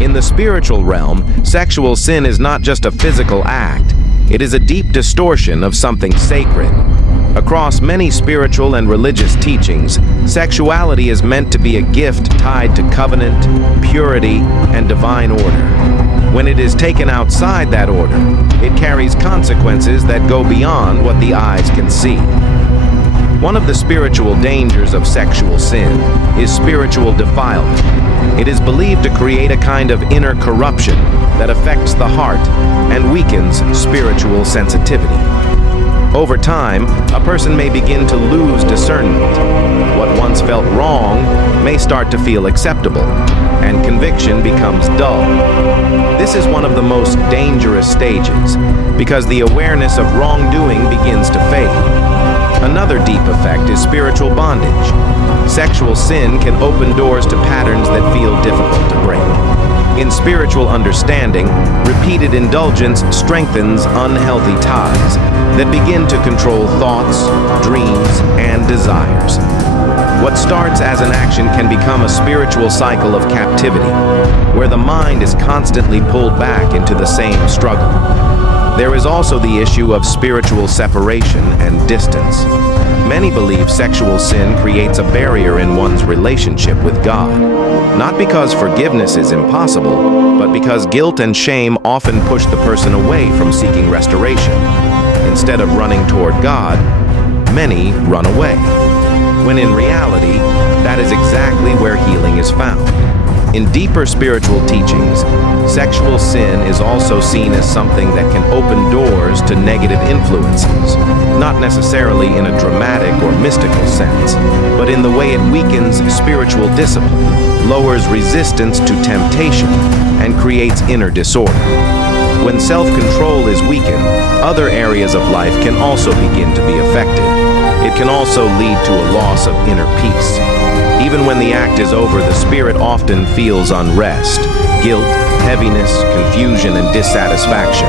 In the spiritual realm, sexual sin is not just a physical act. It is a deep distortion of something sacred. Across many spiritual and religious teachings, sexuality is meant to be a gift tied to covenant, purity, and divine order. When it is taken outside that order, it carries consequences that go beyond what the eyes can see. One of the spiritual dangers of sexual sin is spiritual defilement. It is believed to create a kind of inner corruption that affects the heart and weakens spiritual sensitivity. Over time, a person may begin to lose discernment. What once felt wrong may start to feel acceptable, and conviction becomes dull. This is one of the most dangerous stages, because the awareness of wrongdoing begins to fade. Another deep effect is spiritual bondage. Sexual sin can open doors to patterns that feel difficult to break. In spiritual understanding, repeated indulgence strengthens unhealthy ties that begin to control thoughts, dreams, and desires. What starts as an action can become a spiritual cycle of captivity, where the mind is constantly pulled back into the same struggle. There is also the issue of spiritual separation and distance. Many believe sexual sin creates a barrier in one's relationship with God, not because forgiveness is impossible, but because guilt and shame often push the person away from seeking restoration. Instead of running toward God, many run away, when in reality, that is exactly where healing is found. In deeper spiritual teachings, sexual sin is also seen as something that can open doors to negative influences, not necessarily in a dramatic or mystical sense, but in the way it weakens spiritual discipline, lowers resistance to temptation, and creates inner disorder. When self-control is weakened, other areas of life can also begin to be affected. It can also lead to a loss of inner peace. Even when the act is over, the spirit often feels unrest, guilt, heaviness, confusion, and dissatisfaction.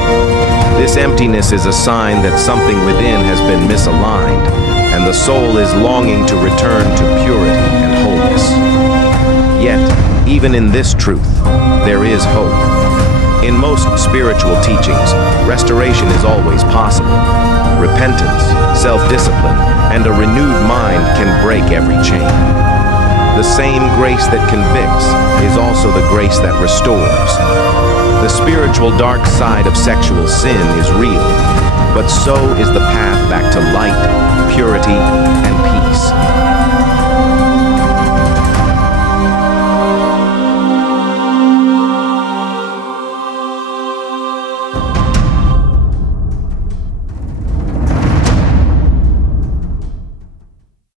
This emptiness is a sign that something within has been misaligned, and the soul is longing to return to purity and wholeness. Yet, even in this truth, there is hope. In most spiritual teachings, restoration is always possible. Repentance, self-discipline, and a renewed mind can break every chain. The same grace that convicts is also the grace that restores. The spiritual dark side of sexual sin is real, but so is the path back to light, purity, and